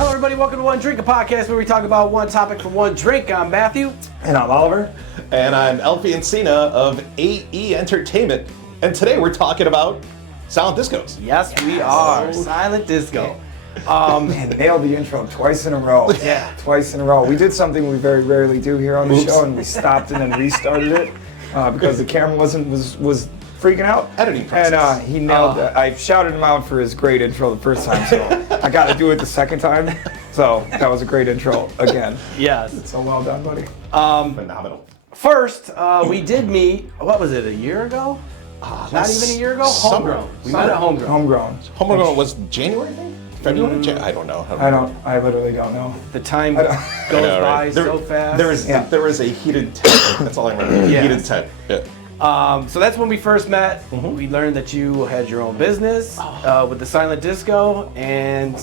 Hello, everybody. Welcome to One Drink, a podcast where we talk about one topic from one drink. I'm Matthew. And I'm Oliver. And I'm Alfie Encina of AE Entertainment. And today we're talking about silent discos. Yes, we are. Silent disco. Man, nailed the intro twice in a row. Yeah. Twice in a row. We did something we very rarely do here on the show, and we stopped and then restarted it because the camera was freaking out. Editing process. And he nailed it. I shouted him out for his great intro the first time, so I got to do it the second time. So that was a great intro again. Yes. So well done, buddy. Phenomenal. First, we did meet, what was it, a year ago? Not even a year ago? Homegrown. We met at Homegrown. Homegrown. Was January? February? I don't know. I literally don't know. The time goes by so fast. There was a heated tent. That's all I remember. Yes. Heated tent. Yeah. So that's when we first met. We learned that you had your own business with the silent disco, and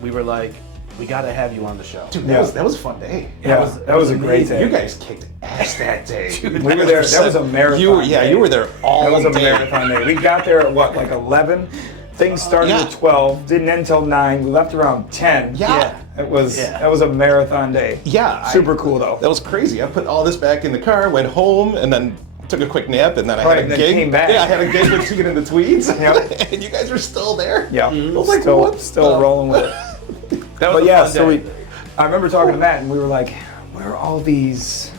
we were like, we gotta have you on the show. Dude, that was a fun day. Yeah, that was a great day. You guys kicked ass that day. Dude, We were there. That was a marathon. You were there all day. That was a marathon day. We got there at what, like 11? Things started at 12, didn't end till 9. We left around 10. Yeah. That was a marathon day. Yeah. Super cool though. That was crazy. I put all this back in the car, went home, and then took a quick nap, and then I had a and then gig. came back. Yeah, I had a gig with Chicken and the Tweeds. Yep. And you guys were still there. Yeah. I was like, still, what? still rolling with it. That was But yeah, fun so day. I remember talking to Matt and we were like, what are all these?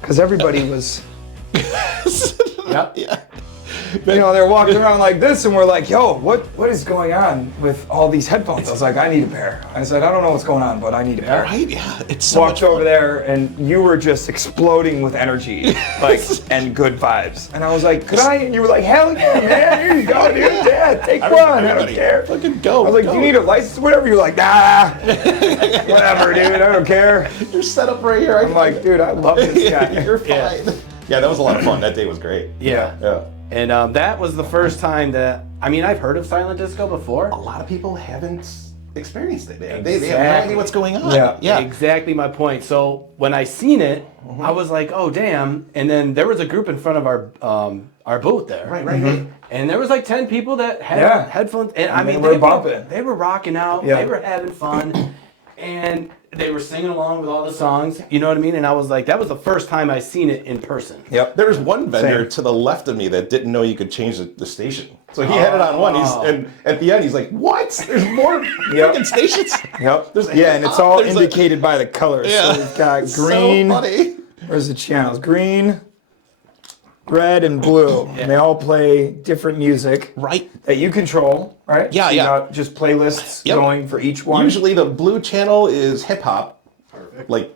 Because everybody was, Yep. Yeah. they're walking around like this and we're like, yo, what is going on with all these headphones? I was like, I need a pair. I said, I don't know what's going on, but I need a pair. Right? Yeah. It's so Walked much fun. over there and you were just exploding with energy, and good vibes. And I was like, could I? And you were like, hell yeah, man, here you go, dude. Yeah, take one. I don't Everybody, care. fucking go. I was like, do you need a license? Whatever. You're like, nah, whatever, dude. I don't care. You're set up right here. I'm like, dude, I love this guy. You're fine. Yeah, that was a lot of fun. That day was great. Yeah. Yeah. And that was the first time that, I've heard of silent disco before. A lot of people haven't experienced it. They have no idea what's going on. Yeah. Exactly my point. So when I seen it, I was like, oh, damn. And then there was a group in front of our booth there. Right. And there was like 10 people that had headphones. And they were bumping. They were rocking out. Yeah. They were having fun. And they were singing along with all the songs. You know what I mean? And I was like, that was the first time I seen it in person. Yep. There was one vendor Same. to the left of me that didn't know you could change the station. So he had it on one. And at the end, he's like, what? There's more fucking stations? Yep. There's a And it's hip-hop, all there's a- indicated by the colors. Yeah. So we've got It's green. So funny. Where's the channels? Green, red, and blue. And they all play different music. Right. That you control, right? Yeah, So you yeah. got just playlists going for each one. Usually the blue channel is hip hop, like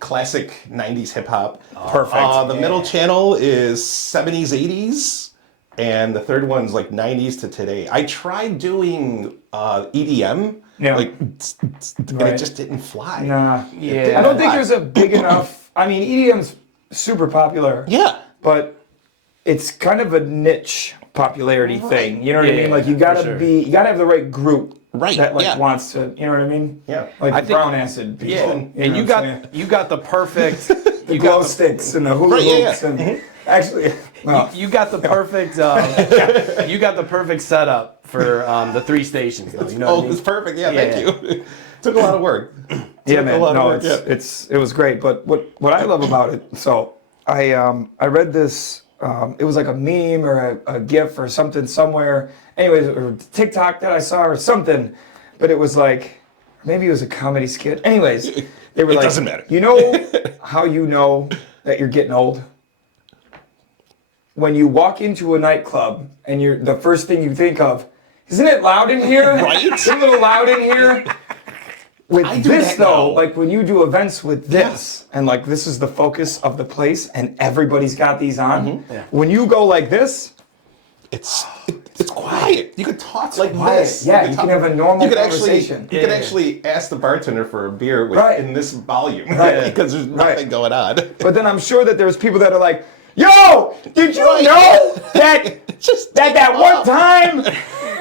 classic 90s hip hop. Perfect. The middle channel is 70s, 80s, and the third one's like 90s to today. I tried doing EDM, and it just didn't fly. Nah. Yeah. I don't think there's a big enough. EDM's super popular. Yeah. But it's kind of a niche popularity thing. You know what I mean? Yeah, Like you gotta you gotta have the right group. Right, That yeah. wants to. You know what I mean? Yeah. Like I the think- brown acid people. Yeah. And you got the perfect. The glow sticks and the hula hoops and actually. Well, You got the perfect. You got the perfect setup for the 3 stations, though. You know what I mean? It's perfect. Yeah, thank you. Took a lot of work. yeah, man. a lot of No, work, it was great. But what I love about it, so I read this. It was like a meme or a GIF or something somewhere. Anyways, or TikTok that I saw or something. But it was like, maybe it was a comedy skit. Anyways, they were It like, doesn't matter. You know how you know that you're getting old? When you walk into a nightclub and the first thing you think of, isn't it loud in here? Right? It's a little loud in here. With I do this that though, now. like when you do events with this, and like this is the focus of the place, and everybody's got these on. When you go like this, It's quiet. You could talk like quiet. this. Yeah, you can have a normal you could conversation. Actually, you could actually ask the bartender for a beer in this volume, Right. because there's nothing going on. but then I'm sure that there's people that are like, "Yo, did you know that Just that one time?"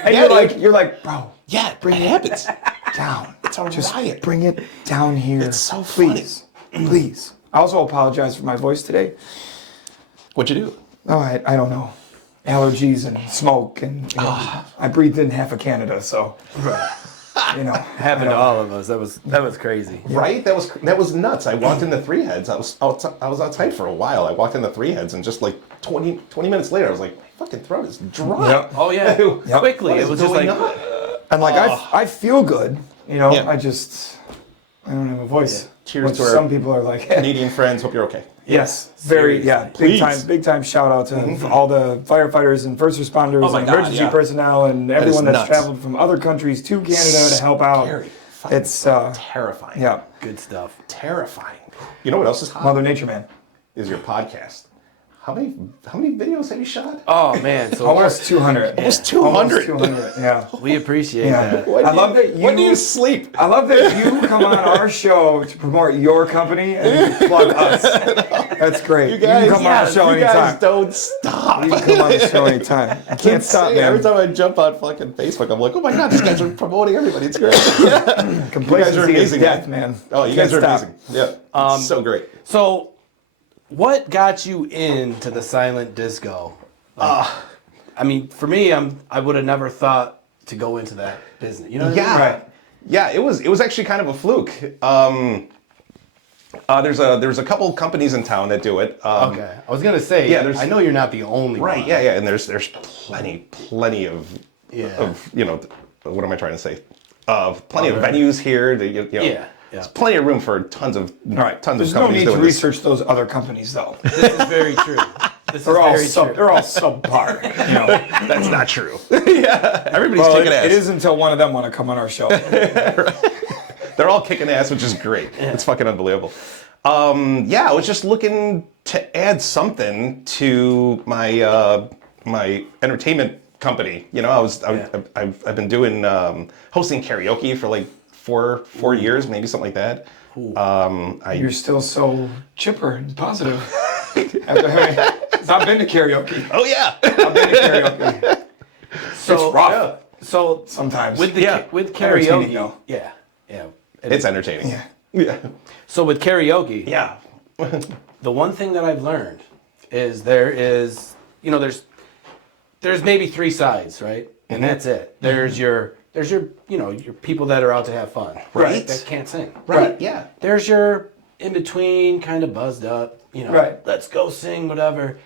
And Yeah, you're like, bro, Yeah, it happens. down. It's a riot. Bring it down here. It's so funny. please, please. I also apologize for my voice today. What'd you do? Oh, I don't know. Allergies and smoke and I breathed in half of Canada, so Happened to all of us. That was crazy. Right? That was nuts. I walked into Three Heads. I was outside for a while. I walked into Three Heads and just like 20 minutes later, I was like, my fucking throat is dry. Yep. Oh yeah. Quickly, What it is was just like. going on? And like I feel good, Yeah. I don't have a voice. Yeah. Cheers Which to our some people are like, Canadian friends. Hope you're okay. yes, Please. big time shout out to all the firefighters and first responders Oh my and God, emergency yeah. personnel and everyone that's nuts. traveled from other countries to Canada to help out. Scary. It's Terrifying. yeah, Good stuff. Terrifying. You know what else is hot? Mother Nature, man. Is your podcast. How many videos have you shot? Oh man, so Almost 200. Almost 200. Almost 200. Yeah. we appreciate Yeah. that. I love that you. When do you sleep? I love that you come on our show to promote your company and you plug us. That's great. You guys, can come on our show you guys anytime. don't stop. You can come on the show anytime. I can't stop, man. Every time I jump on fucking Facebook, I'm like, oh my God, these guys are promoting everybody. It's great. Complacency amazing, is death, man. Oh, you Can't guys are stop. amazing. Yeah. It's so great. So, what got you into the silent disco? I mean, for me, I would have never thought to go into that business. You know what I mean? Right. Yeah, it was actually kind of a fluke. There's a couple companies in town that do it. Okay. I was gonna say. Yeah, there's- I know you're not the only Right. one. Yeah. And there's plenty of what am I trying to say? Plenty of venues here. Yeah. There's plenty of room for tons of Right. tons There's of no companies need to doing this. research those other companies, though. This is very true. This They're is all very true. they're all subpar. You know. That's not true. Yeah, everybody's Well, kicking ass. it is until one of them want to come on our show. They're all kicking ass, which is great. It's fucking unbelievable. I was just looking to add something to my my entertainment company. You know, I've been doing hosting karaoke for like four years, maybe something like that. You're still so chipper and positive. I've been to karaoke. Oh yeah. I've been to karaoke. So, It's rough. So Sometimes. with Entertaining, karaoke, though. yeah. It's entertaining. Yeah. So with karaoke, Yeah. the one thing that I've learned is there's maybe three sides, right? And that's it. There's your your people that are out to have fun, Right. That can't sing, Right. Yeah. There's your in between, kind of buzzed up, Right. Let's go sing, whatever.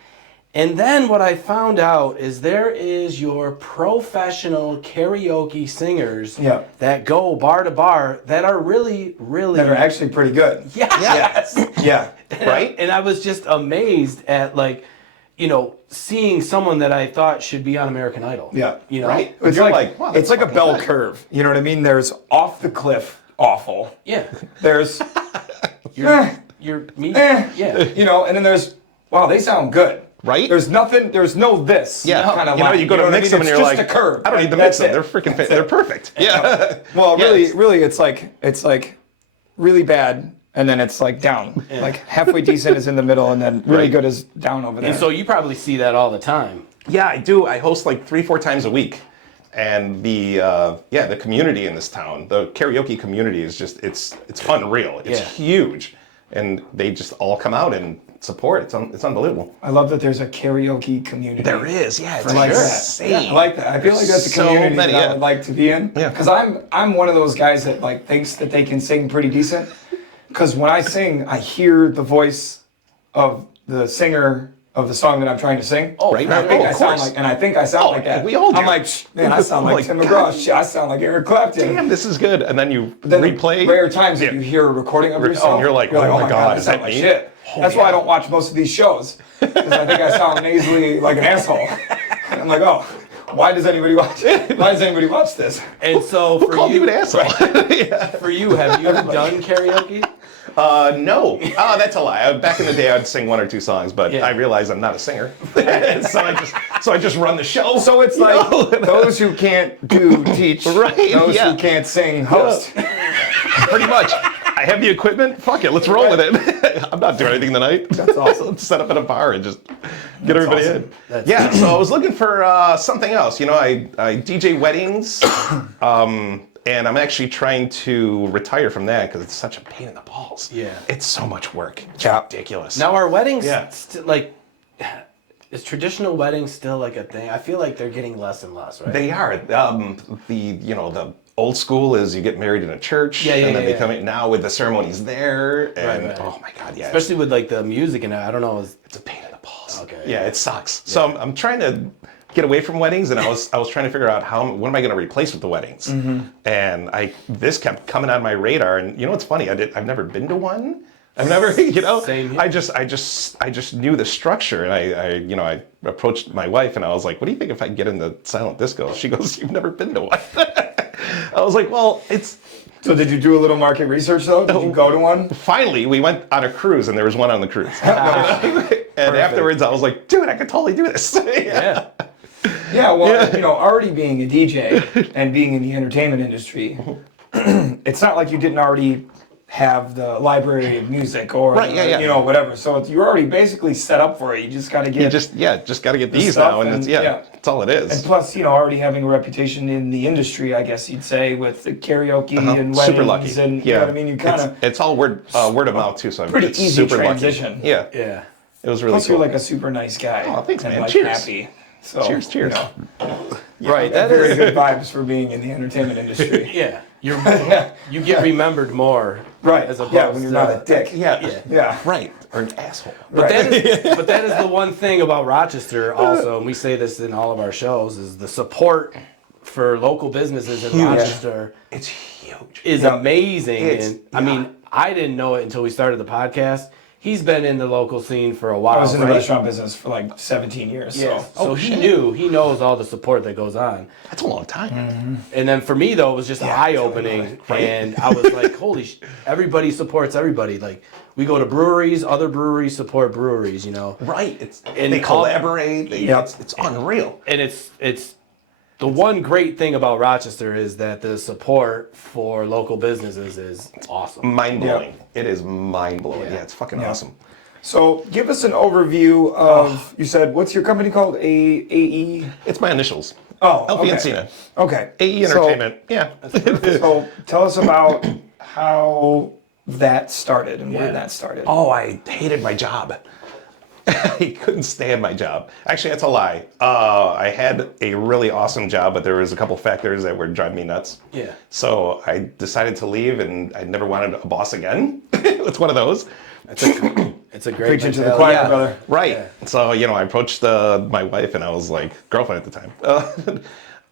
And then what I found out is there is your professional karaoke singers Yeah. that go bar to bar that are really, really That are actually pretty good. yes. Yeah. Right. And I was just amazed at seeing someone that I thought should be on American Idol. Yeah. Right. It's You're like, wow, it's that's like a fucking bell good. curve. You know what I mean? There's off the cliff, awful. Yeah. There's, You're me. eh, Yeah. and then there's, wow, they sound good. Right? There's nothing, there's no this. Yeah. Kind of You go to mix them and you're like, it's just a curve. I don't need to That's mix them. it. They're freaking. They're perfect. Yeah. Well, Yeah, really, it's like really bad, and then it's like down. Like halfway decent is in the middle, and then really Right. good is down over there. And so you probably see that all the time. Yeah, I do. I host like 3-4 times a week, and the community in this town, the karaoke community is just it's unreal. It's Yeah. huge, and they just all come out and support. It's unbelievable. I love that there's a karaoke community. There is, yeah. It's I like that. insane. I like that. I feel like that's a So community many, that I yeah. would like to be in. Yeah. Because I'm one of those guys that like thinks that they can sing pretty decent. Because when I sing, I hear the voice of the singer of the song that I'm trying to sing. Oh, right. And I think Oh, I of sound course. like, and I think I sound like that. we all do. I'm like, man, I sound like Like, Tim God. McGraw. Shit, I sound like Eric Clapton. Damn, this is good. And then you Then replay. rare times that Yeah. you hear a recording of Oh, yourself, and you're like, oh my God, I is sound that like me? shit. Oh, That's why I yeah. don't watch most of these shows, because I think I sound nasally like an asshole. And I'm like, oh, why does anybody watch? Why does anybody watch this? And so for Called you you, an asshole. for you, have you done karaoke? No. Oh, that's a lie. Back in the day, I'd sing 1 or 2 songs, but Yeah. I realized I'm not a singer, so I just run the show. So it's like those who can't do teach, Right, those yeah. who can't sing host. Pretty much. I have the equipment. Fuck it. Let's roll with it. I'm not doing anything tonight. That's awesome. Let's set up at a bar and just get everybody awesome. in. Yeah. So I was looking for something else. You know, I DJ weddings, and I'm actually trying to retire from that because it's such a pain in the balls. Yeah. It's so much work. It's Yeah. ridiculous. Now are weddings Yeah. is traditional weddings still like a thing? I feel like they're getting less and less, right? They are. The old school is you get married in a church, and then they come in now with the ceremonies there, and oh my god, yeah, especially with like the music and I don't know, it's a pain in the balls. Okay. Yeah, it sucks. So I'm trying to get away from weddings, and I was trying to figure out what am I going to replace with the weddings, and this kept coming on my radar, and you know what's funny? I've never been to one. I've never, Same here. I just knew the structure, and I approached my wife, and I was like, "What do you think if I get into silent disco?" She goes, "You've never been to one." I was like, "Well, it's." So did you do a little market research though? Did you go to one? Finally, we went on a cruise, and there was one on the cruise. And afterwards, I was like, "Dude, I could totally do this." Yeah. Yeah, well, you know, already being a DJ and being in the entertainment industry, it's not like you didn't already have the library of music or you know, whatever. So you're already basically set up for it. You just got to get just got to get these now, and that's all it is. And plus, you know, already having a reputation in the industry, I guess you'd say, with the karaoke and weddings, super lucky. And you know what I mean. You kind of it's all word of mouth too. So pretty it's easy super transition. lucky. Yeah, Yeah. it was really Plus, cool. you're like a super nice guy. Oh, thanks, and man. like Cheers. happy. So, cheers. You know, Right. that very good vibes for being in the entertainment industry. Yeah. You get remembered more. Right. As opposed Yeah, when you're to, not a dick. Yeah, right, or an asshole. But that is the one thing about Rochester also, and we say this in all of our shows, is the support for local businesses in Rochester It's huge. is amazing. It's- And I mean, I didn't know it until we started the podcast. He's been in the local scene for a while. I was in the right? restaurant business for like 17 years. Yeah. So. So he knows all the support that goes on. That's a long time. And then for me though, it was just eye-opening, and I was like, "Holy! Everybody supports everybody. Like we go to breweries, other breweries support breweries, you know." Right. And they collaborate. Yep. It's unreal. And it's the one great thing about Rochester is that the support for local businesses is awesome. Mind blowing. It is mind blowing. Yeah, it's fucking awesome. So give us an overview of, you said, what's your company called? AE? It's my initials. Oh, Alfie okay. Encina. Okay. AE Entertainment. So tell us about how that started and where that started. Oh, I hated my job. I couldn't stand my job. Actually, that's a lie. I had a really awesome job, but there was a couple factors that were driving me nuts. Yeah. So I decided to leave, and I never wanted a boss again. It's one of those. It's a great Preaching to the mentality. choir, Yeah. brother. Right. Yeah. So, I approached my wife, and I was like, girlfriend at the time.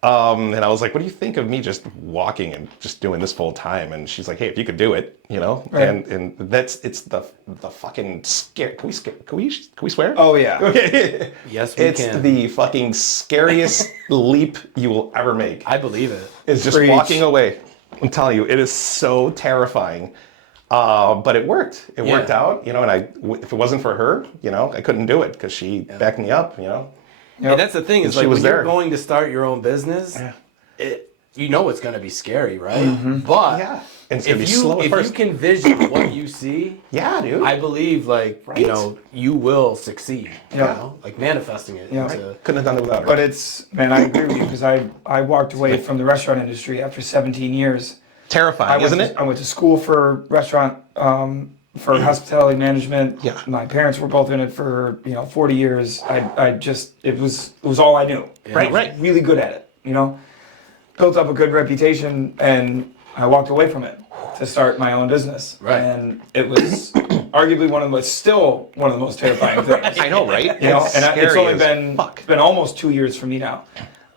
And I was like, what do you think of me just walking and just doing this full time? And she's like, hey, if you could do it, Right. and it's the fucking scare. Can we swear? Oh, yeah. Okay. Yes, we It's can. the fucking scariest leap you will ever make. I believe it. Is just Preach. walking away. I'm telling you, it is so terrifying. But it worked. It worked out, and if it wasn't for her, I couldn't do it because she backed me up, And that's the thing is, And like she was when you're there. going to start your own business, it's going to be scary, right? Mm-hmm. But Yeah. And it's gonna if be slow at you first. can vision what you see, Yeah, dude. I believe Right? you will succeed. Yeah. Like manifesting it. Yeah. Into, Couldn't have done it without her. But I agree with you because I walked away from the restaurant industry after 17 years. Terrifying, isn't it? I went to school for restaurant, for hospitality management. Yeah. My parents were both in it for 40 years. It was all I knew. Right, I was right. really good at it. Built up a good reputation, and I walked away from it to start my own business. Right. And it was arguably still one of the most terrifying things. I know, right? It's scary only as fuck. been almost 2 years for me now.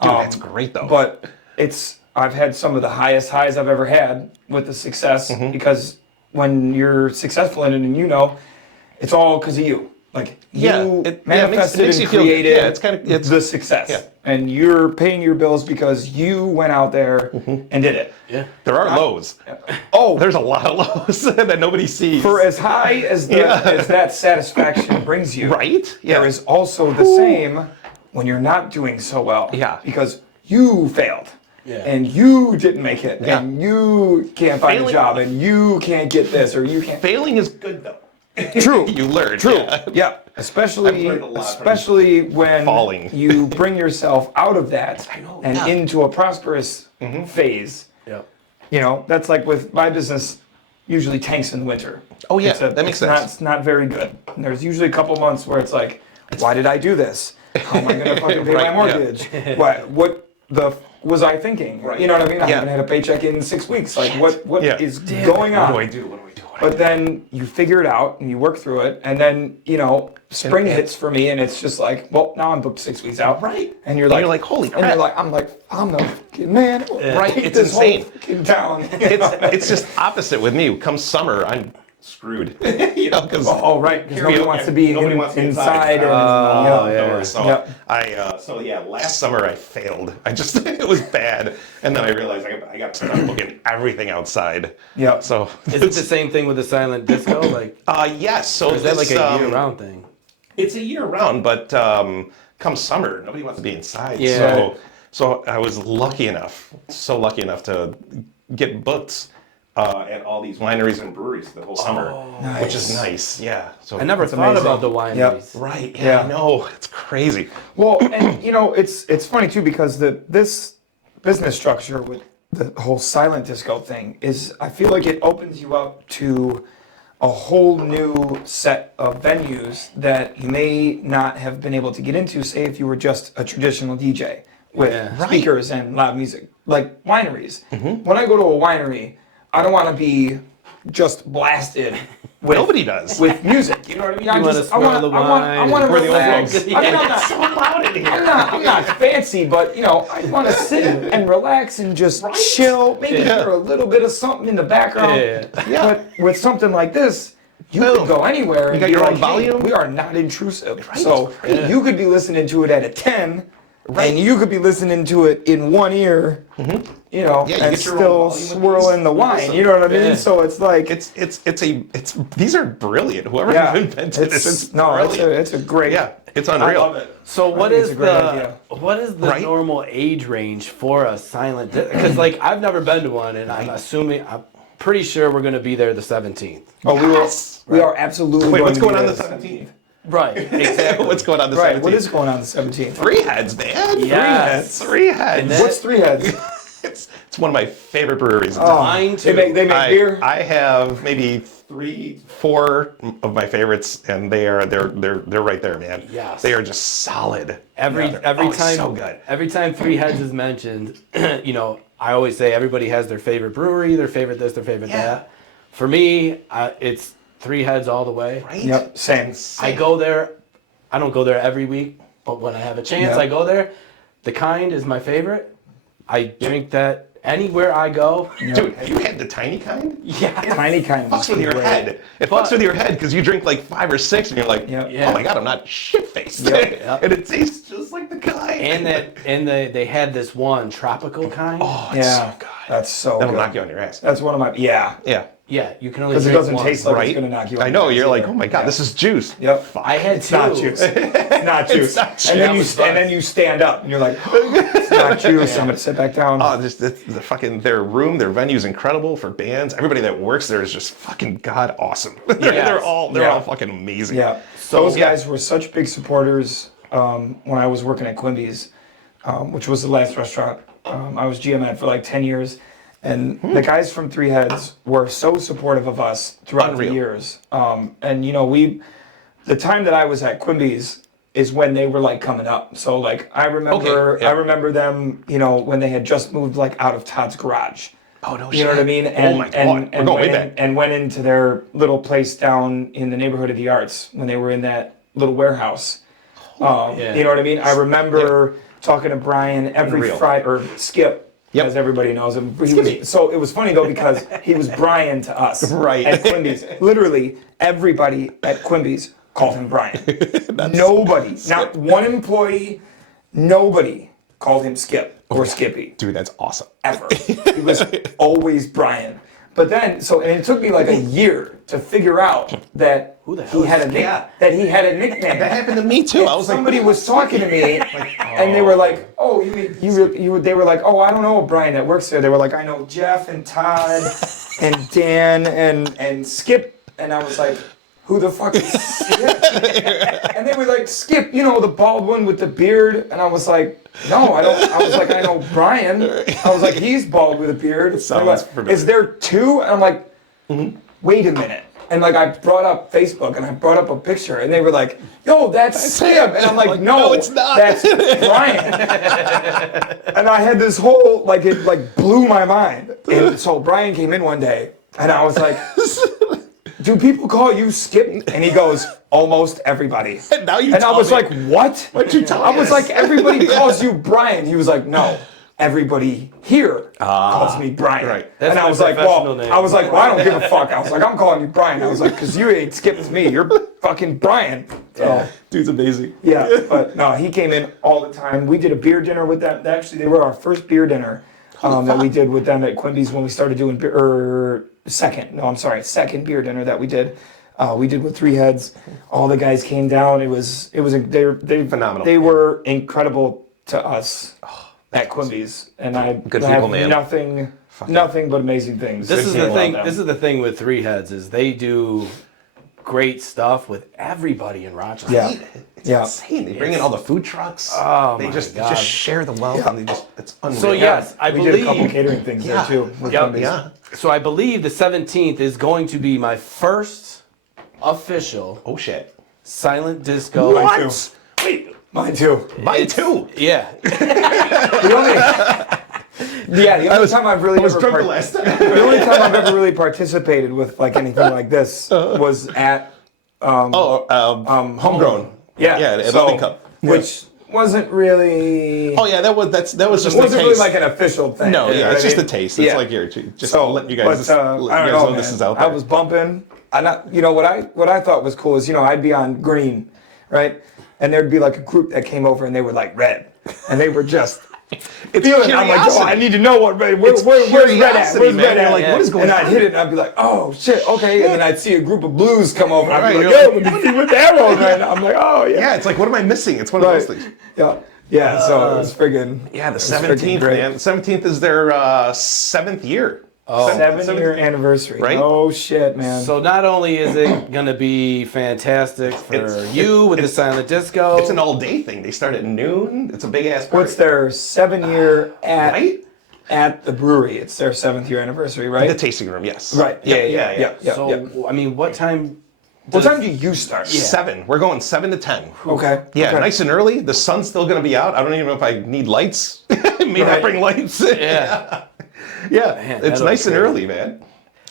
Dude, that's great though. But I've had some of the highest highs I've ever had with the success Mm-hmm. because when you're successful in it and it's all because of you. Like it manifested makes and you feel good. created Yeah, it's the success. Yeah. And you're paying your bills because you went out there and did it. yeah. there are lows. Oh, There's a lot of lows that nobody sees. for as high as as that satisfaction brings you, Right? Yeah. there is also the same when you're not doing so well. Yeah. Because you failed. Yeah. And you didn't make it. Yeah. And you can't find a Failing- job. And you can't get this or you can't. Failing is good though. True. You learn. True. Yeah. Yeah. Especially I've learned a lot from when falling. you bring yourself out of that and yeah. into a prosperous phase. Yeah. That's like with my business usually tanks in the winter. Oh, yeah, that makes sense. It's not very good. And there's usually a couple months where it's like, why did I do this? How am I going to fucking pay Right, my yeah. mortgage? What was I thinking? Right. You know what I mean? I Yeah. haven't had a paycheck in 6 weeks. Like, what is going on? What do I do? What do I do? But then you figure it out and you work through it, and then spring hits for me, and it's just like, well, now I'm booked 6 weeks out, Right. And you're like, holy crap! And you're like, I'm the fucking man, Right? Take It's this whole insane. fucking town. It's just opposite with me. Come summer, I'm screwed. Because Oh, right, because nobody wants to be nobody wants to be inside. And, last summer I failed. It was bad, and then I realized I got to start booking everything outside. Yeah. So Is it the same thing with the silent disco? Like, yes. So or is that this, like a year-round thing? It's a year round, but come summer, nobody wants to be inside. Yeah. So I was lucky enough to get booked at all these wineries and breweries the whole summer, which is nice. Yeah. So I never thought about the wineries. Right. Yeah. I know. It's crazy. Well, and it's funny too, because this business structure with the whole silent disco thing is, I feel like it opens you up to a whole new set of venues that you may not have been able to get into, say if you were just a traditional DJ with speakers and loud music, like wineries. When I go to a winery, I don't want to be just blasted with, Nobody does. with music. You know what I mean? I want to We're the old relax. folks. I mean, I'm not so loud in here. I'm not fancy, but I want to sit and relax and just chill. Maybe hear a little bit of something in the background. But with something like this, you could go anywhere. You got your own volume. We are not intrusive. So you could be listening to it at a 10, and you could be lithing to it in one ear. you and get your still own volume swirling the wine. You know what I mean? Yeah. So it's like these are brilliant. Whoever invented this is brilliant. it's a great. Yeah, it's unreal. I love it. So what think is it's a great idea. what is the normal age range for a silent? Because like I've never been to one, and I'm pretty sure we're going to be there the 17th. Oh, we are absolutely. Wait, going what's to be going on there the 17th? Right. Exactly. What's going on the 17th? Right. What is going on the 17th? Three heads, man. Yes. Three heads. What's Three Heads? It's one of my favorite breweries. Mine too. They make beer. I have maybe 4 of my favorites, and they're right there, man. Yes. They are just solid. Every time so good. Every time Three Heads is mentioned, I always say everybody has their favorite brewery, their favorite this, their favorite that. For me, it's Three Heads all the way. Right? Yep. Same. I go there. I don't go there every week, but when I have a chance, I go there. The Kind is my favorite. I drink that anywhere I go. Dude, have you had the tiny kind? Yeah. Tiny Kind. It fucks with your head. It fucks with your head because you drink like 5 or 6 and you're like, oh my god, I'm not shit-faced. And it tastes just like the Kind. And they had this one tropical Kind. Oh, it's so good. That's so That'll good. knock you on your ass. That's one of my Yeah. Yeah, you can only Because it drink doesn't one. taste like Right? it's gonna knock you on I know, your you're ass like, either. oh my god, this is juice. Yep. I had It's two. not juice. It's not juice. It's not juice. And then That you was fun. and then you stand up and you're like, it's not juice. I'm gonna sit back down. Oh, their room, their venue's incredible for bands. Everybody that works there is just fucking god awesome. They're all fucking amazing. Yeah. So- Those guys were such big supporters when I was working at Quimby's, which was the last restaurant. I was GM at for like 10 years. And the guys from Three Heads were so supportive of us throughout the years. And the time that I was at Quimby's is when they were like coming up. So like I remember them, when they had just moved like out of Todd's garage. Oh no, You know what I mean? Oh my god, we're going way back. And went into their little place down in the neighborhood of the Arts when they were in that little warehouse. You know what I mean? I remember talking to Brian every Friday, or Skip. Yep. As everybody knows him. So it was funny though because he was Brian to us. Right. At Quimby's. Literally everybody at Quimby's called him Brian. Nobody, not one employee, nobody called him Skip or Skippy. Dude, that's awesome. Ever. He was always Brian. But then, and it took me like a year to figure out that he had a nickname. That happened to me too. I was Somebody was talking to me, and they were like, "Oh, you mean you?" They were like, "Oh, I don't know Brian that works there." They were like, "I know Jeff and Todd and Dan and Skip," and I was like, "Who the fuck is Skip?" And they were like, "Skip, the bald one with the beard," and I was like, "No, I don't." I was like, "I know Brian." I was like, "He's bald with a beard." Sounds Like, familiar. is there two? And I'm like, "Wait a minute." And like I brought up Facebook and I brought up a picture and they were like, "Yo, that's him." And I'm like, "No, it's not. That's Brian." And I had this whole it blew my mind. And so Brian came in one day and I was like, "Do people call you Skip?" And he goes, "Almost everybody." And now you And I tell was me. like, "What?" What'd you tell I me? was like, "Everybody calls you Brian." He was like, "No. Everybody here calls me Brian." Right. And I my was like, professional name. I was like, well, I don't give a fuck. I was like, I'm calling you Brian. I was like, because you ain't Skip as me. You're fucking Brian. So, Dude's amazing. yeah, but no, he came in all the time. We did a beer dinner with them. Actually, they were our first beer dinner that we did with them at Quimby's when we started doing beer, or second beer dinner that we did. We did with Three Heads. All the guys came down. They Phenomenal. They were incredible to us at Quimby's, and I Good have people, man. nothing but amazing things. This to is say the about thing. them. This is the thing with Three Heads is they do great stuff with everybody in Rochester. Yeah. It's insane. They bring in all the food trucks. Oh they my just God. share the wealth and it's unreal. So yes, I we did a couple believe. catering things there too. with Yep. Quimby's. Yeah. So I believe the 17th is going to be my first official Oh shit. silent disco. What? Wait. Mine too. Mine too. Yeah. The only time I've really I was ever drunk the last time. the only time I've ever really participated with like anything like this was at Homegrown. yeah at Loving Cup. which wasn't really Oh yeah, that was just a wasn't taste. really like an official thing. No, you know yeah, what it's I just a mean? taste. It's Yeah. like here, just So, let you guys, but, let you I guys don't know, know this man. is out there. I was bumping. What I thought was cool is I'd be on green, right, and there'd be like a group that came over and they were like red, and they were just. It's feeling it. I'm like, curiosity. I need to know what red. Where's red at? curiosity, Where's man. red You're at? like, what is going and on? I'd hit it, and I'd be like, oh shit, okay. And then I'd see a group of blues come over, and I'd be Right, like, you're yo, let me see what the arrows right now. I'm like, oh yeah. Yeah, it's like, what am I missing? It's one of those things. Yeah. So it was friggin'. Yeah, the it was friggin' 17th, great. man. 17th is their 7th year. Oh. 7-year anniversary. Right? Oh shit, man. So not only is it going to be fantastic for you with the silent disco. It's an all-day thing. They start at noon. It's a big-ass party. What's their 7-year Right? at the brewery? It's their 7th-year anniversary, right? The tasting room, yes. Right. Yeah. So I mean, what time? What time do you start? 7. We're going 7 to 10. Okay. Yeah, okay. nice and early. The sun's still going to be out. I don't even know if I need lights. May not bring lights. Yeah. Yeah, Man, it's that'll nice be and great. early, man.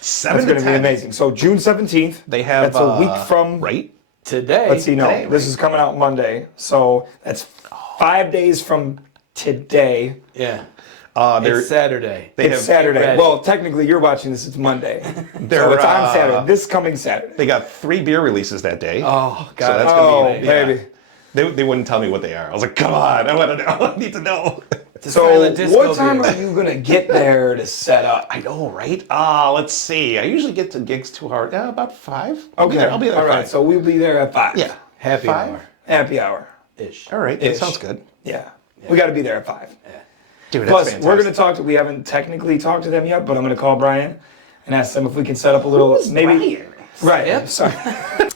7 That's to going to 10. be amazing. So June 17th. They have That's a week from. right. Today. Let's see. No, Today, this right? is coming out Monday. So that's 5 days from today. Yeah. They're It's Saturday. they It's have Saturday. ready. Well, technically, you're watching this. It's Monday. They're, So it's on Saturday. This coming Saturday. They got 3 beer releases that day. Oh God. So that's Oh, gonna be baby. They wouldn't tell me what they are. I was like, come on, I want to know. I need to know. So Silent disco what time beer. are you gonna get there to set up? I know, right? Let's see. I usually get to gigs too hard. Yeah, about 5. I'll be Okay. there All at right. 5. So we'll be there at 5. Yeah. Happy 5? hour Happy hour. ish. All right. That Ish. sounds good. Yeah. We got to be there at 5. Dude, that's Plus, fantastic. we're gonna talk to. We haven't technically talked to them yet, but I'm gonna call Brian and ask them if we can set up a little. Who's maybe. Brian? Right. Yep. Sorry.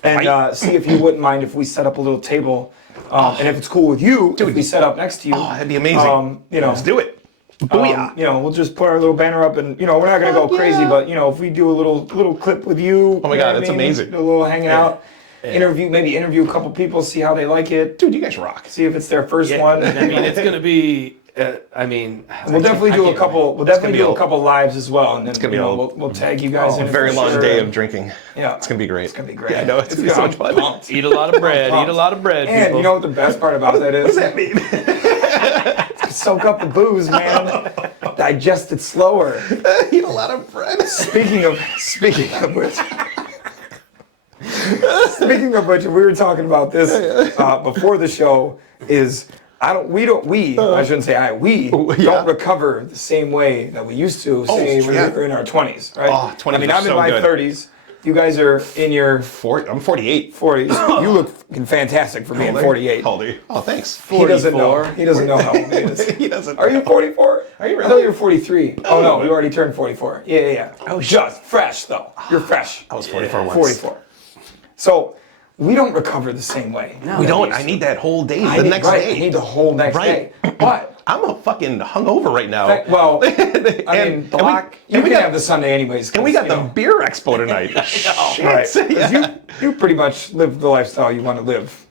And see if he wouldn't mind if we set up a little table, and if it's cool with you, if we set up next to you. Oh, that'd be amazing. Let's do it. Booyah. We'll just put our little banner up, and we're not gonna go crazy, but if we do a little clip with you. Oh my God, that's amazing. Do a little hanging out, interview a couple people, see how they like it. Dude, you guys rock. See if it's their first one. I mean, it's gonna be. We'll definitely do a couple. We'll definitely do a couple lives as well, and then gonna be a- we'll tag you guys in. A very for long sure. day of drinking. Yeah, It's going to be great. It's gonna be great. Yeah, I know. It's going to be so much fun. Pumped. Eat a lot of bread. Eat a lot of bread. And people. you know what the best part about that is? What does that mean? Soak up the booze, man. Digest it slower. Eat a lot of bread. Speaking of which. Speaking of which, we were talking about this before the show. We don't recover the same way that we used to, say when we were in our 20s, right? Oh, 20s I mean, are I'm in so my good. 30s. You guys are in your I'm 48. 40s. You look fucking fantastic for being 48. How old are you? Oh, thanks. He doesn't know. 44. He doesn't know how old he is. He doesn't. Are you 44? Are you I thought really? you were 43. Oh no, you already turned 44. Yeah. Oh, Just fresh though. You're fresh. I was 44 once. 44. So we don't recover the same way. No, We that don't. makes I need that whole day, I the need, next right, day. I need the whole next Right. day. But I'm a fucking hungover right now. well, I And- mean, block. and we You can got- have the Sunday anyways. And we 'cause, got you the know, beer expo tonight. Shit. right. 'Cause Yeah. you pretty much live the lifestyle you want to live.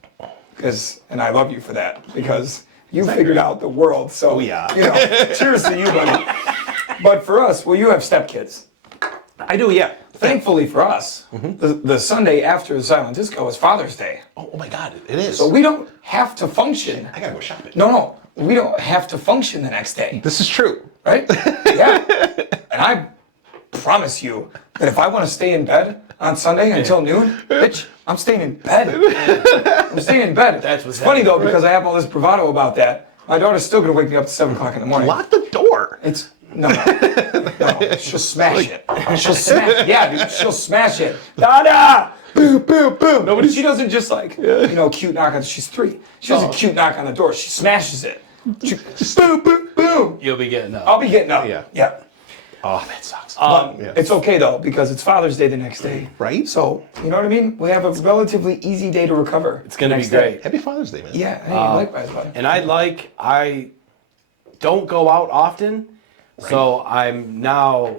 And I love you for that because you figured out the world. So, Oh, yeah. you know, cheers to you, buddy. But for us, well, you have stepkids. I do, yeah. Thankfully for us, the Sunday after the silent disco is Father's Day. Oh my God, it is. So we don't have to function. I gotta go shopping. No, we don't have to function the next day. This is true. Right? Yeah. And I promise you that if I want to stay in bed on Sunday until noon, bitch, I'm staying in bed. I'm staying in bed. That's what's It's funny though, happening, because I have all this bravado about that. My daughter's still gonna wake me up at 7 o'clock in the morning. Lock the door. It's no, she'll smash it. She'll smash. Yeah, dude, she'll smash it. Dada, boom, boom, boom. Nobody. She doesn't just like cute knock on. She's 3. She does a cute knock on the door. She smashes it. She, boom, boom, boom. You'll be getting up. I'll be getting up. Yeah. Oh, that sucks. Yeah. It's okay though because it's Father's Day the next day. Right? So you know what I mean. We have a relatively easy day to recover. It's gonna be great. Happy Father's Day, man. Yeah. Hey, likewise, buddy. And I don't go out often, so I'm now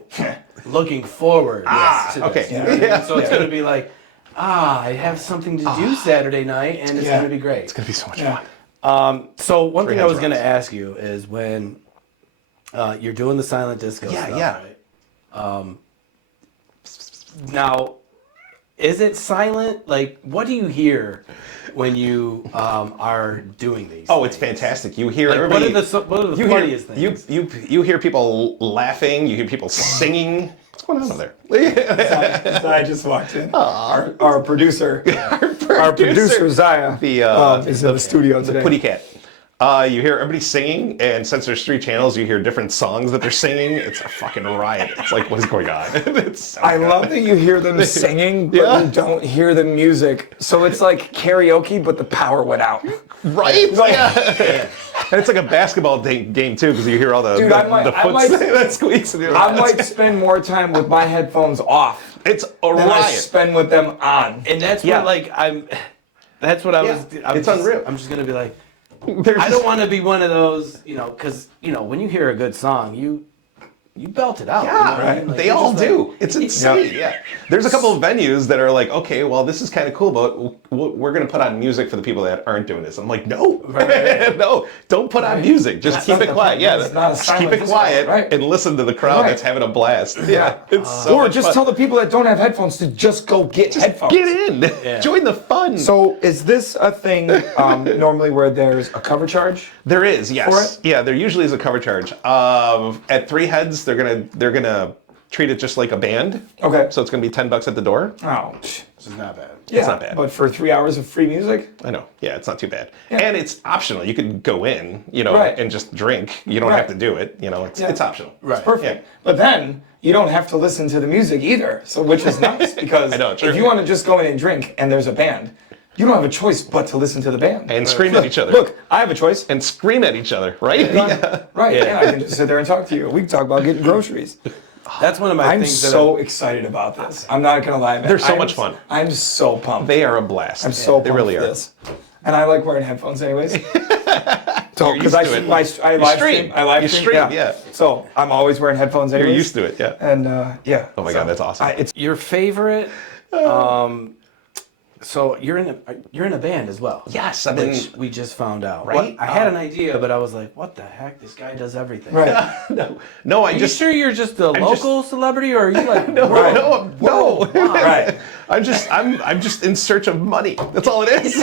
looking forward to this. okay. You know what I mean? So it's gonna be like, I have something to do Saturday night, and it's gonna be great. It's gonna be so much Yeah. fun. So one thing I Heads was gonna Runs. ask you is when you're doing the silent disco Yeah, stuff, yeah. right? Now, is it silent? Like, what do you hear when you are doing these? Oh, it's things? fantastic. You hear Like, everybody. what are the you funniest hear, things? You hear people laughing. You hear people singing. What's going on over there? I just walked in. Our producer, our producer Zaya, is in the studio today. Putty cat. You hear everybody singing, and since there's 3 channels, you hear different songs that they're singing. It's a fucking riot. It's like, what is going on? It's so I good. love that you hear them singing, but Yeah. you don't hear the music. So it's like karaoke, but the power went out. Right? Like- Yeah. And it's like a basketball game too, because you hear all the Dude, I might- the I foot might- that squeaks. And you're I like, might spend more time with my headphones off it's a than I riot. spend with them on. And that's Yeah. what that's what I was. It's unreal. I'm just gonna be like, There's I don't want to be one of those, because when you hear a good song, you belt it out. Yeah, you know what I right. mean? Like, they you're all just like- do. It's insane. Yeah. There's a couple of venues that are like, okay, well, this is kind of cool, but we're going to put on music for the people that aren't doing this. I'm like, no, no, don't put on music. Just keep it quiet. Yeah, It's not a just keep silent it disco, quiet right. and listen to the crowd Right. that's having a blast. Yeah, it's so Or much just fun. tell the people that don't have headphones to just go get headphones. Get in, join the fun. So is this a thing normally where there's a cover charge? There is, yes. For it? Yeah, there usually is a cover charge. At Three Heads, they're gonna treat it just like a band. Okay. So it's gonna be $10 at the door. Oh, This is not bad. yeah, not bad. But for 3 hours of free music? I know. Yeah, it's not too bad. And it's optional. You could go in, Right. and just drink. You don't Right. have to do it. It's optional. Right. Perfect. But then you don't have to listen to the music either, so which is nice because I know, true. if you want to just go in and drink and there's a band, you don't have a choice but to listen to the band. And scream at each other. Look, I have a choice. And scream at each other, right? Yeah. Right, yeah. I can just sit there and talk to you. We can talk about getting groceries. That's one of my I'm things. so excited about this. I'm not gonna lie, man. They're so I'm- much fun. I'm so pumped. They are a blast. I'm so They pumped really for are. this. And I like wearing headphones anyways. So, You're because used to it. I live stream. I live You stream, yeah. So I'm always wearing headphones anyways. You're used to it, yeah. And yeah. Oh my God, that's awesome. It's Your favorite. So you're in a band as well. Yes, I've been. Which we just found out. Right? I had an idea, but I was like, what the heck? This guy does everything. right. No, I Are you just. sure you're just a local celebrity, or are you like No, Right. no. Right. I'm just in search of money. That's all it is.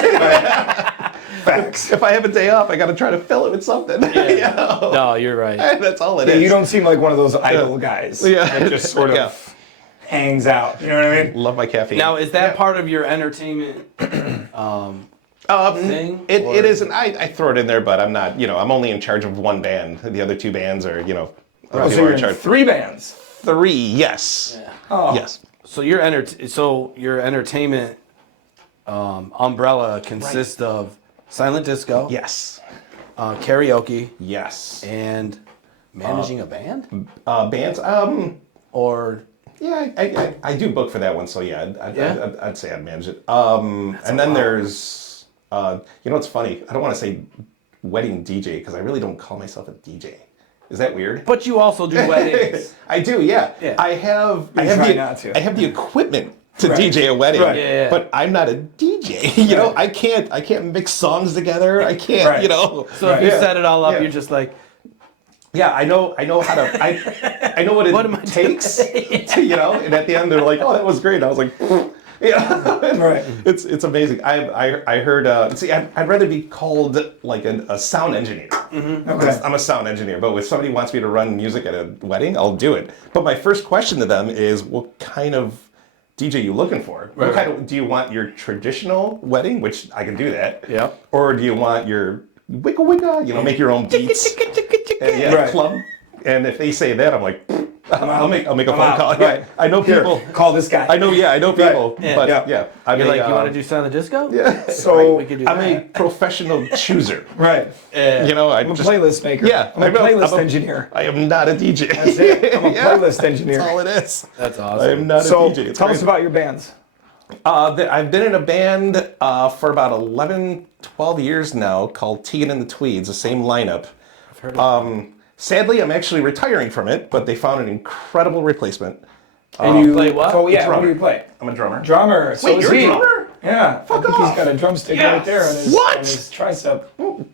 Facts. If I have a day off, I got to try to fill it with something. Yeah. No, you're right. That's all it Yeah, is. you don't seem like one of those idle guys. Yeah. That just sort of Yeah. hangs out. You know what I mean? Love my caffeine. Now, is that part of your entertainment thing? It or- isn't. I throw it in there, but I'm not. I'm only in charge of one band. The other 2 bands are, other Oh, people so are you're in in charge. 3 bands. 3, yes. Oh. Yes. So your entertainment umbrella consists of silent disco, Yes. karaoke, Yes. and managing a band, Bands. or I do book for that one, so yeah, I'd say I'd manage it. And then there's, you know what's funny? I don't want to say wedding DJ because I really don't call myself a DJ. Is that weird? But you also do weddings. I do, yeah. I have the equipment to DJ a wedding, but I'm not a DJ. You know, I can't mix songs together. I can't, you know. So if you set it all up, you're just like, yeah, I know how to. I know what it takes to, you know. And at the end, they're like, "Oh, that was great." I was like, "Yeah, right." It's amazing. I heard. See, I'd rather be called like a sound engineer. Mm-hmm. Okay. I'm a sound engineer, but if somebody wants me to run music at a wedding, I'll do it. But my first question to them is, "What kind of DJ you looking for? Right. What kind of, do you want your traditional wedding, which I can do that, Yep. or do you want your wicka wicka, you know, make your own beats, club?" And if they say that, I'm like, I'll make a phone call. Right. I know people. Call this guy. I know people. Yeah. But Yeah. You're like, you want to do Silent Disco? Yeah. So We could do I'm that. a professional chooser. right. You know, I'm a playlist maker. Yeah, I'm a playlist engineer. I am not a DJ. That's it. I'm a playlist engineer. That's all it is. That's I awesome. am not a So DJ. It's tell us crazy. about your bands. I've been in a band for about 11, 12 years now called Tegan and the Tweeds, the same lineup. I've heard of Sadly, I'm actually retiring from it, but they found an incredible replacement. And you play what? So yeah, what Drummer. do you play? I'm a drummer. Drummer. So Wait, is you're he. a drummer? Yeah. Fuck I think off. he's got a drumstick right there on his, What? on his tricep.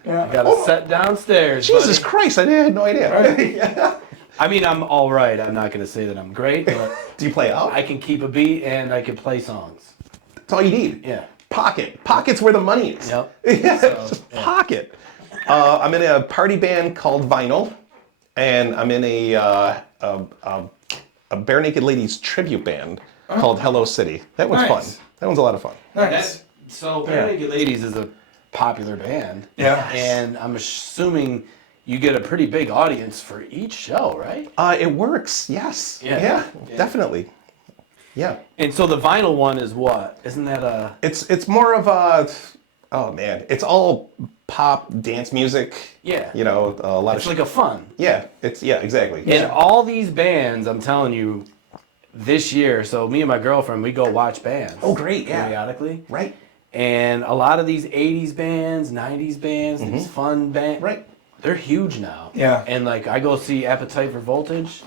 Yeah. Got a set downstairs. Jesus buddy. Christ, I had no idea. Right. I mean, I'm all right. I'm not going to say that I'm great, but Do you play out? I can keep a beat and I can play songs. That's all you need. Yeah. Pocket's where the money is. Yep. Yeah, So, just pocket. I'm in a party band called Vinyl, and I'm in a Bare Naked Ladies tribute band called Hello City. That one's Nice. fun. That one's a lot of fun. Nice. So Bare Naked Ladies is a popular band. Yeah. And I'm assuming you get a pretty big audience for each show, right? It works. Yes. Yeah. Yeah. Definitely. Yeah. And so the vinyl one is what? Isn't that a... It's more of a. Oh man, it's all pop dance music. Yeah. You know, a lot It's of. like a fun. Yeah. Exactly. And all these bands, I'm telling you, this year, so me and my girlfriend, we go watch bands. Oh, great, yeah. Periodically. Right. And a lot of these 80s bands, 90s bands, these fun bands, Right. they're huge now. Yeah. And like, I go see Appetite for Voltage.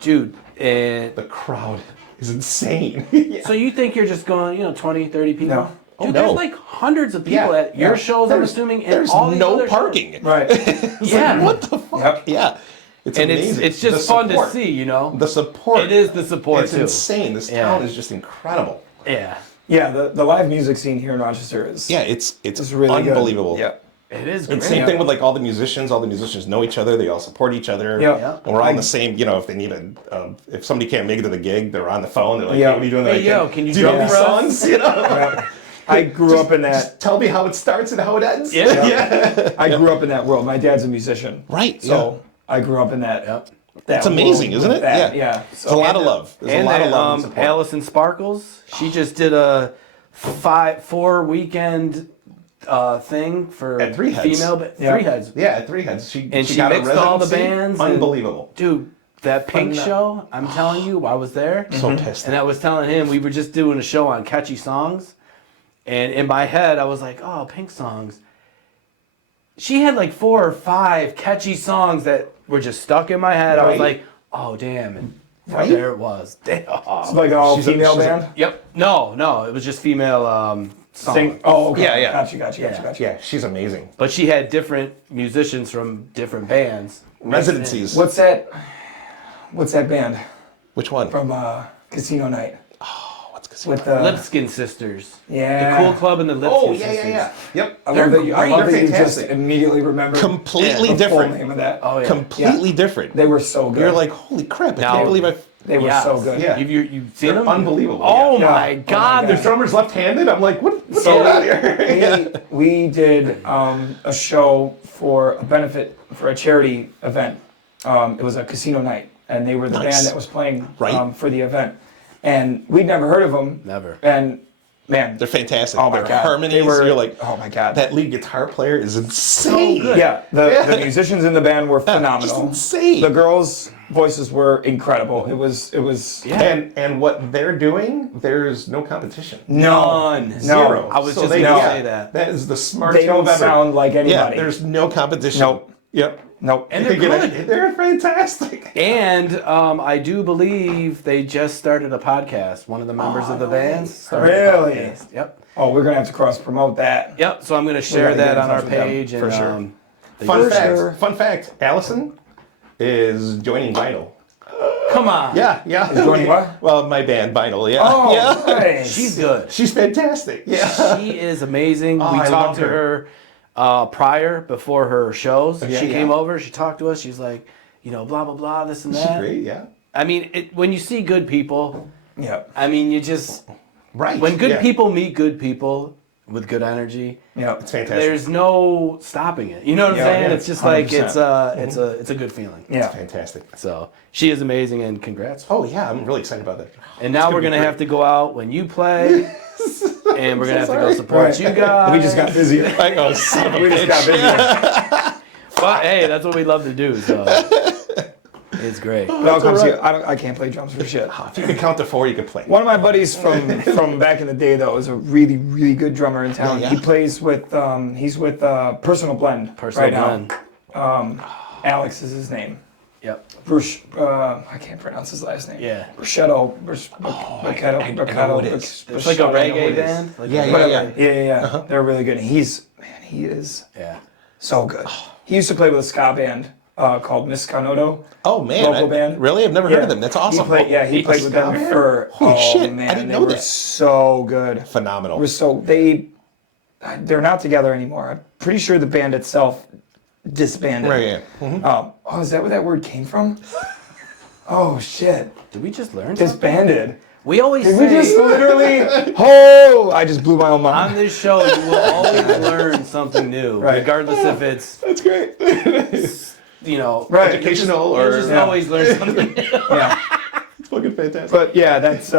Dude, and The crowd is insane. Yeah. so you think you're just going, 20, 30 people? No. Oh, Dude, no. there's like hundreds of people Yeah, at your yeah. shows, I'm There's- assuming, and There's all these no other parking. shows. Right. Yeah. What the fuck? Yep. Yeah. It's And amazing. it's just The fun to support. see, The support. It is the support, It's too. insane. This Yeah. town is just incredible. Yeah. Yeah, the live music scene here in Rochester is Yeah, it's really unbelievable. good. Yeah. It is And great. same thing with like all the musicians. All the musicians know each other. They all support each other. Yeah. Yeah. And we're all on the same. You know, if they need if somebody can't make it to the gig, they're on the phone. They're like, Yeah. "Hey, what are you doing?" Hey, Like, yo, can you do you know drum these for us? songs? You know. Yeah. I grew up in that. Just tell me how it starts and how it ends. Yeah. Yeah. I grew up in that world. My dad's a musician. Right. So I grew up in that. Yep. that It's amazing, world isn't with it? that. Yeah. Yeah. There's a lot of love. There's And a lot of then, love and support. Allison Sparkles, she just did a 4 weekend thing for At Three Heads. female Yeah. Three Heads. Yeah, at Three Heads. And she got a mixed all the residency. bands and- Unbelievable. Dude, that Pink Phenom- show, I'm telling you, I was there. So pissed. And I was telling him, we were just doing a show on catchy songs. And in my head, I was like, oh, Pink songs. She had like 4 or 5 catchy songs that were just stuck in my head. I was Right. like, oh, damn. And Right? there it was. Damn. It's like an all She's a- female she's a- band. Yep. No, it was just female songs. Sing. Oh, okay. Yeah, yeah. Gotcha. Yeah, she's amazing. But she had different musicians from different bands. Residencies. What's that? What's that band Which one? from Casino Night? What's Casino? With Lipskin Sisters. Yeah. The Cool Club and the Lipskin Oh, Sisters. yeah. Yep. I love that you, I great. love that They're you just fantastic. immediately remember Completely the full different. name of that. Oh, yeah. Completely different. They were so good. You're like, holy crap! I Now- can't believe I. they were Yes. so good. Yeah. You've seen They're them? unbelievable. Oh Yeah. my Yeah. God. Oh my They're God. Drummer's left-handed. I'm like, what's So going on here? we did a show for a benefit for a charity event. It was a casino night, and they were the Nice. band that was playing Right. for the event. And we'd never heard of them. Never. And man, They're fantastic. oh my Their god, harmonies. they were. You're like, oh my god, that lead guitar player is insane. yeah. The musicians in the band were phenomenal. just insane. The girls voices were incredible. It was And what they're doing, there's no competition. None. Zero. I was So just they- going to yeah, say that. That is the smartest they don't move ever. sound like Yeah, anybody. there's no competition. Nope. Yep. Nope. And They they're get good. it. They're fantastic. And I do believe they just started a podcast. One of the members of the band started a Really? podcast. Yep. Oh, we're gonna have to cross promote that. Yep. So I'm going to share gotta get that in on our touch with them, page. for And, sure. they Fun just- fact. sure. Fun fact. Allison is joining Vinyl. Come on. Yeah. Is joining what? Well, my band Vinyl. Yeah. Oh, yeah. nice. She's good. She's fantastic. Yeah. She is amazing. Oh, We I talked love to her before her shows. Yeah, She yeah. came over. She talked to us. She's like, blah, blah, blah, this and She's that. great. Yeah. I mean, when you see good people, Yeah. I mean, you just... Right. When good yeah. people meet good people with good energy, Yeah. It's fantastic. there's no stopping it. You know what I'm Yeah, saying? yeah, It's just like 100%. it's a good feeling. Yeah. fantastic. So she is amazing, and congrats. Oh yeah, I'm really excited about that. And now we're be gonna great. have to go out when you play, and we're gonna have to go sorry. support Right. you guys. We just got busy. I know, son of a We just got bitch. busy. But hey, that's what we love to do. So it's great. But I'll come see you. I can't play drums for shit. If you could count to 4, you could play. One of my buddies from back in the day, though, is a really, really good drummer in town. Yeah. He plays with, he's with Personal Blend Personal right blend. now. Alex is his name. Yep. I can't pronounce his last name. Yeah. Bruschetto. I know it is. It's like a I know it reggae is. band. Like Yeah, a yeah, reggae- yeah. Yeah. They're really good. He is yeah. so good. He used to play with a ska band called Miss Canoto. Oh man, Local band. Really? I've never heard of them. That's awesome. He played with them for Holy shit, man, I didn't they know were that. so good. Phenomenal. They're not together anymore. I'm pretty sure the band itself disbanded. Right, yeah. Mm-hmm. Is that where that word came from? Oh shit. Did we just learn something? Disbanded. We always Did say we just literally I just blew my own on mind. this show you will always learn something new, Right. regardless if it's That's great. Right. Educational You'll or just always learn something new. Yeah. it's fucking fantastic. But yeah, that's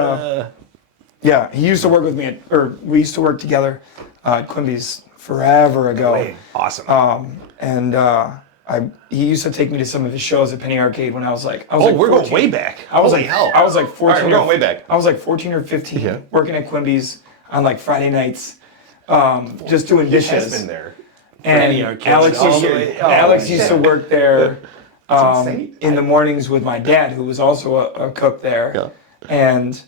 yeah, he used to work with me we used to work together at Quimby's forever ago. Awesome. He used to take me to some of his shows at Penny Arcade when I was like We're 14. going way back. I was Holy like hell. I was like 14 All right, we're going way back. I was like 14 or 15 Yeah. working at Quimby's on like Friday nights just doing He has dishes. been there. Penny And Arcade, Alex all used the to, way- Alex oh, used to shit. work there insane. in the mornings with my dad, who was also a cook there. Yeah. And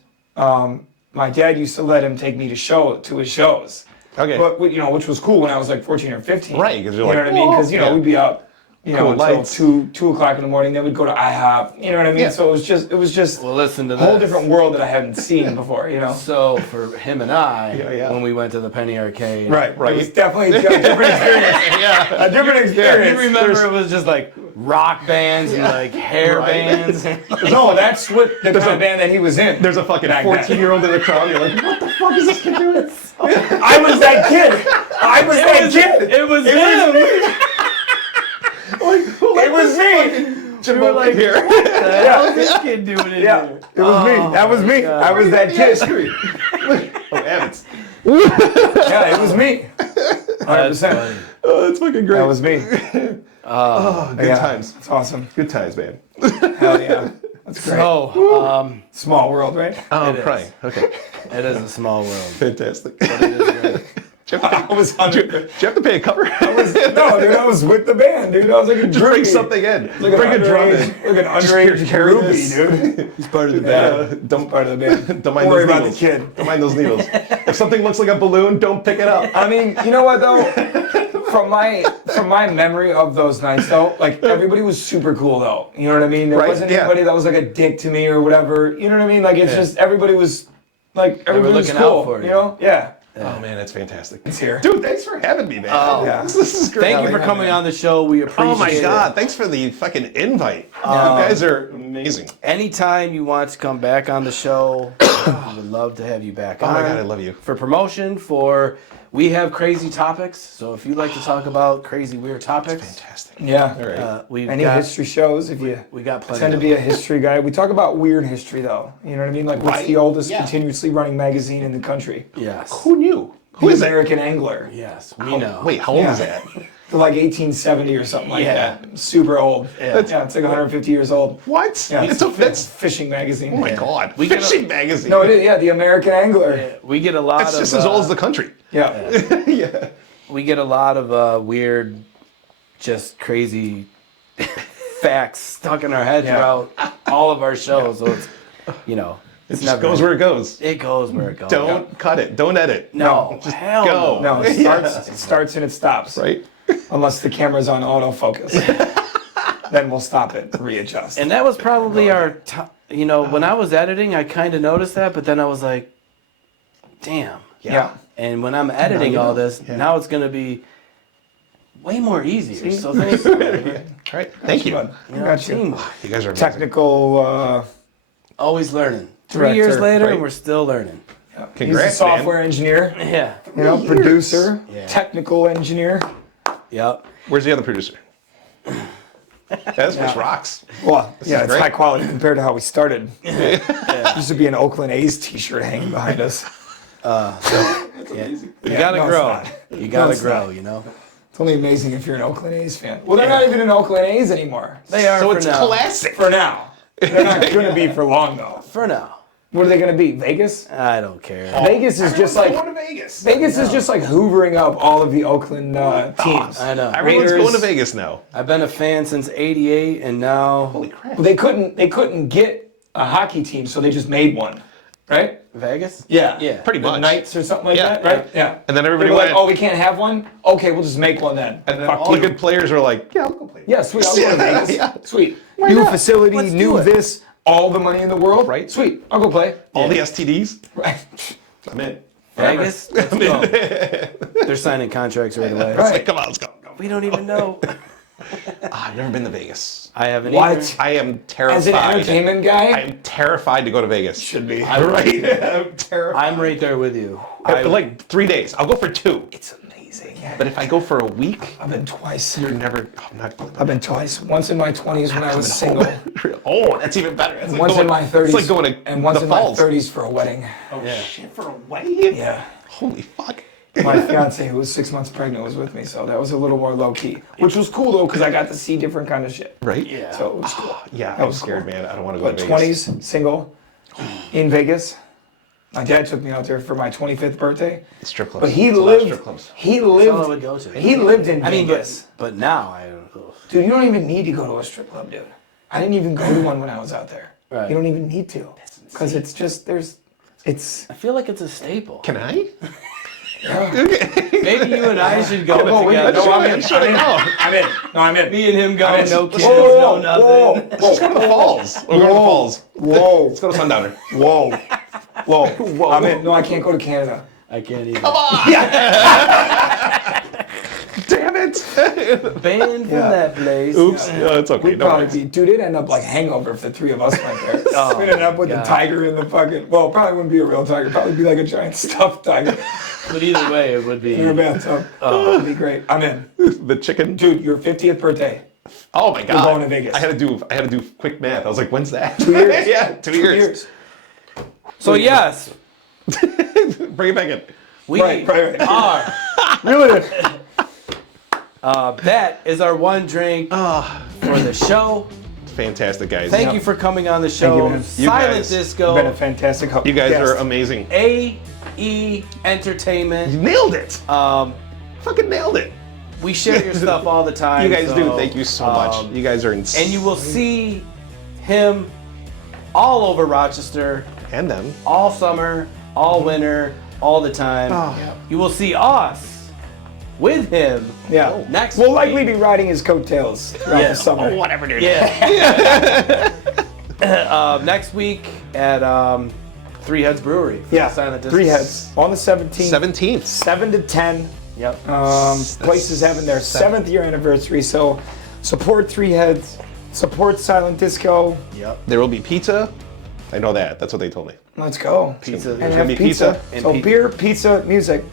my dad used to let him take me to his shows. Okay. But which was cool when I was like 14 or 15. Right, 'cause you're you know like, what I mean? Because "Whoa." we'd be up, Cool until lights. 2 o'clock in the morning. Then we'd go to IHOP. You know what I mean? Yeah. So it was just Well, listen to a whole this. different world that I hadn't seen before. So for him and I, Yeah. when we went to the Penny Arcade, Right. Right. It was definitely a different experience. yeah, A different you experience. remember it was just like rock bands and like hair Right. bands. No, that's what the kind of band that he was in. There's a fucking Back then. 14-year-old in the crowd. You're like, what the fuck is this kid doing? I was that kid. I was that kid. It was him. It was me. Jim were like, here. What the hell is this kid doing in Yeah, here? it was me. That was me. God. I was that kid. Oh, Evans. Yeah, it was me. 100%. That's funny. Oh, that's fucking great. That was me. oh, good Yeah, times. It's awesome. Good times, man. Hell yeah. That's great. So, Small world, right? Oh, I'm is. crying. Okay. it is a small world. Fantastic. But it is great. I was Do you have to pay a cover? No, dude, I was with the band, dude. I was like a Just bring groupie. something in. Like Bring a drum in. Like an underage carry groupie, this. dude. He's part of the band. Yeah, don't Part of the band. Don't mind worry those about needles. the kid. Don't mind those needles. If something looks like a balloon, don't pick it up. I mean, you know what though? From my memory of those nights though, like everybody was super cool though. You know what I mean? There Right, wasn't yeah. anybody that was like a dick to me or whatever. You know what I mean? Like it's just everybody was like everybody was looking out cool. for you. You know? Yeah. Oh man, that's fantastic. It's here. Dude, thanks for having me, man. Oh. Yeah. This is great. Thank you for coming on the show. We appreciate it. Oh my god, thanks for the fucking invite. You guys are amazing. Anytime you want to come back on the show, we would love to have you back on. Oh my god, I love you. For promotion, we have crazy topics. So if you'd like to talk about crazy, weird topics, Fantastic. Yeah. All right. we've Any got, history shows, if you we got plenty. tend to of be a them. history guy. We talk about weird history though. You know what I mean? Like what's Right. the oldest Yeah. continuously running magazine in the country? Yes. Who knew? Who The is it? American Angler. Yes, we know. Wait, how old Yeah. is that? to like 1870 or something like Yeah. that. Super old. Yeah. It's like 150 years old. What? Yeah, It's a that's fishing magazine. Oh my God. We get a- Fishing magazine. No, it is. Yeah, the American Angler. We get a lot It's of. just as old as the country. Yeah. Yeah. We get a lot of weird, just crazy facts stuck in our head throughout all of our shows. So it's, It just goes where it goes. It goes where it goes. Don't cut it. Don't edit. No, Just hell go. No, it Yeah. starts and it stops. Right? Unless the camera's on autofocus. Then we'll stop it, readjust. And that was probably our, when I was editing, I kind of noticed that, but then I was like, damn. yeah. And when I'm editing all this, now it's going to be way more easier. So thanks. All right. Thank you. Bud. Got you. teamwork. You guys are amazing. Technical. Always learning. 3 Director, years later, right. and we're still learning. He's a Congrats, software engineer. Yeah. Producer, Yeah. technical engineer. Yep. Where's the other producer? This place rocks. Well, is it's great. high quality compared to how we started. Used to be an Oakland A's t-shirt hanging behind us. You gotta no, it's grow. not. You gotta it's grow. not. It's only amazing if you're an Oakland A's fan. Well, they're not even in Oakland A's anymore. They are So for it's now. classic. For now. They're not going to be for long, though. For now. What are they going to be? Vegas? I don't care. Vegas is just like... going to Vegas. Vegas is just like hoovering up all of the Oakland teams. I know. Everyone's Raiders. going to Vegas now. I've been a fan since '88, and now Holy crap. Well, they couldn't get a hockey team, so they just made one, right? Vegas. Yeah. Yeah. Pretty The much. Knights or something like Yeah. that, right? Yeah. And then They everybody were like, went. oh, we can't have one? Okay, we'll just make one then. and then Fuck all the you. good players were like, yeah, I'll go play. Yeah, sweet. I'll go to Vegas. Yeah. Sweet. New not? facility, Let's new do it. this, all the money in the world. Right. Sweet. I'll go play. All the STDs. Right. I'm in. Vegas. Let's go. They're signing contracts right away. It's Right. like, come on, let's go. We don't even know. I've never been to Vegas. I haven't What? either. I am As an terrified. entertainment guy, I am terrified to go to Vegas. should be. Right? I'm terrified. I'm right there with you. For like 3 days. I'll go for 2. It's amazing. But if I go for a week, I've been twice. you're never. I'm not going. I've been twice. Once in my 20s when I was single. Oh, that's even better. It's like Once going, in my 30s. It's like going to and once the in falls. my 30s for a wedding. Oh Yeah. shit! For a wedding? Yeah. Holy fuck! My fiance, who was 6 months pregnant, was with me, so that was a little more low key, which was cool though, because I got to see different kind of shit. Right? Yeah. So it was cool. Yeah, That I'm was scared, cool. man. I don't want to go But to Vegas. 20s, single, in Vegas. My dad took me out there for my 25th birthday. Strip clubs. But he It's a lot of lived. strip clubs. He That's all I would lived. go to. He lived in I mean, Vegas. but now I don't. Ugh. Dude, you don't even need to go to a strip club, dude. I didn't even go to one when I was out there. Right. You don't even need to, because it's just it's. I feel like it's a staple. Can I? Maybe you and I should go Oh, together. no, I'm in. Shut it down. I'm in. No, I'm in. Me and him going, in. no kids, Whoa, no nothing. Let's go to the falls. We're going to the falls. Whoa. Let's go to Sundowner. Whoa. Whoa. I'm in. No, I can't go to Canada. I can't even. Damn it! Banned from Yeah. that place. Oops. No, it's okay. We'd No probably worries. be, dude, it'd end up like Hangover if the three of us went there. Oh, We'd end up with God. the tiger in the fucking, well, probably wouldn't be a real tiger. Probably be like a giant stuffed tiger But either way, it would be. in a bathtub. Oh, it'd be great. I'm in. The chicken. Dude, your 50th birthday. Oh my god. going to Vegas. I had to do quick math. I was like, when's that? 2 years. Yeah, 2 years. So yes, Bring it back in. we Right. are. Really? That is our one drink for the show. Fantastic, guys. Thank you for coming on the show. man. You Silent guys- Disco. Been a fantastic You guys guest. are amazing. AE Entertainment. You nailed it. Um, Fucking nailed it. we share your stuff all the time. You guys so, do. Thank you so much. um, You guys are insane. And you will see him all over Rochester, And them. all summer, all winter, all the time. You will see us with him Yeah. next We'll week. likely be riding his coattails throughout Yeah. the summer. Whatever, dude. Yeah. Next week at Three Heads Brewery. for Yeah. the Silent Disco. Three heads on the 17th. 17th. 7 to 10. Yep. Place is having their 7th year anniversary, so support Three Heads, support Silent Disco. Yep. There will be pizza. I know that. That's what they told me. Let's go. Pizza. And There's have gonna be pizza. pizza So and beer, pizza, music.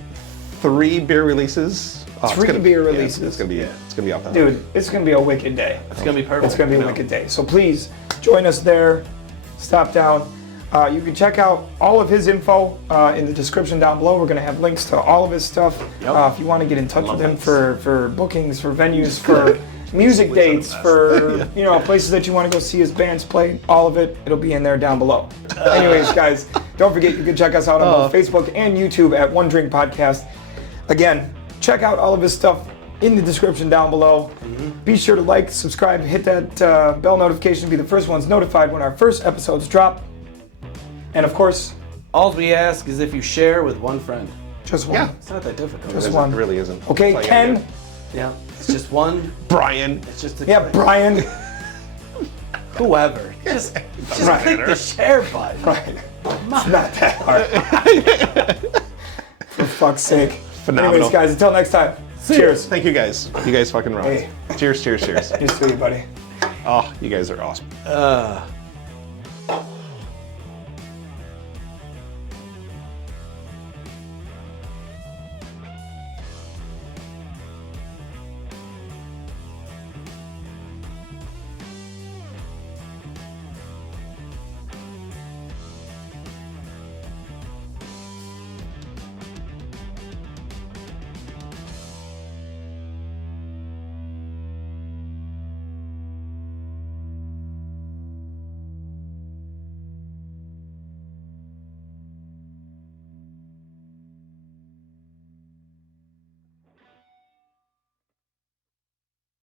3 beer releases. Oh, it's 3 gonna- beer yeah, releases. it's gonna be off the hook. Dude, it's going to be a wicked day. It's gonna be perfect. It's going to be a wicked day. So please join us there. Stop down. You can check out all of his info in the description down below. We're going to have links to all of his stuff. If you want to get in touch with him for bookings, for venues, for music dates, for places that you want to go see his bands play, all of it, it'll be in there down below. Anyways, guys, don't forget you can check us out on both Facebook and YouTube at One Drink Podcast. Again, check out all of his stuff in the description down below. Be sure to like, subscribe, hit that bell notification to be the first ones notified when our first episodes drop. And of course, all we ask is if you share with one friend. just one. Yeah. It's not that difficult. Just It one. really isn't. Okay, That's all you gotta Ken. do. Yeah, it's just one. Brian. It's just a Yeah, Brian. whoever. Just Right. click the share button. Right. It's not that hard. For fuck's sake. Phenomenal. Anyways, guys, until next time. Cheers. Thank you guys. You guys fucking rock. Hey. Cheers, cheers, cheers. Cheers to you, buddy. Oh, you guys are awesome.